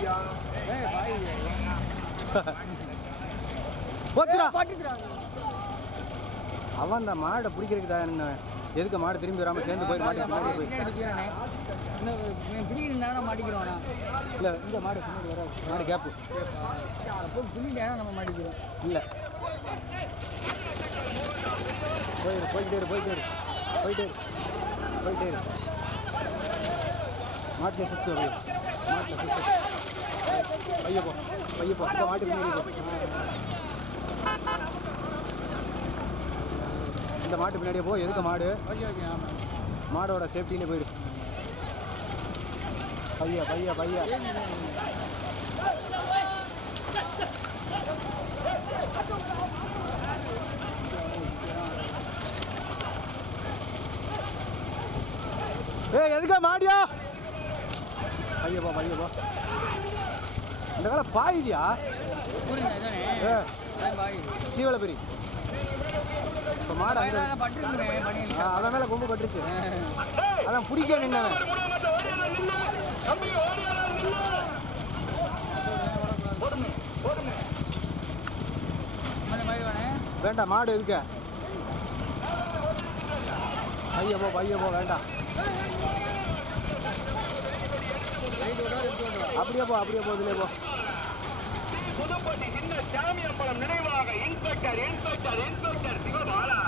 போச்சுடா. அவன் அந்த மாடை பிடிக்கிறதுக்கு தான் என்ன எதுக்கு மாடு திரும்பி வராமல் சேர்ந்து போய் மாட்டு பின்னாடி போய். இன்னும் பிடிக்கிறா மாட்டிக்கிறோம்ண்ணா இல்லை இந்த மாடு பின்னாடி வராது மாடு கேப்பு. போய் நம்ம மாட்டிக்கிறோம்? இல்லை. இரு போயிட்டே போயிட்டே போயிட்டே இரு. மாட்டில் சுற்று மாட்டில் சுற்று பைய போ பைய போ. இந்த மாட்டு பின்னாடி போ. இந்த மாட்டு பின்னாடியே போ. எதுக்கு மாடு? மாடோட சேஃப்டியிலே போயிடு பையா பையா பையா ஏய் எதுக்கா மாடியா பைய போ. இந்த காலம் பாயுதியா அதான்? சீவலை பெரி இப்போ மாடு அவன் மேலே கொம்பு பட்டுருச்சு. அதான் பிடிக்க நின்னவன். அந்த வேண்டாம் மாடு இருக்க. பைய போ பைய போ வேண்டாம் அப்படியே போ அப்படியே போ இதுலயே போ. சாமி அம்பலம் நினைவாக இன்ஸ்பெக்டர் இன்ஸ்பெக்டர் இன்ஸ்பெக்டர் சிவபாலா.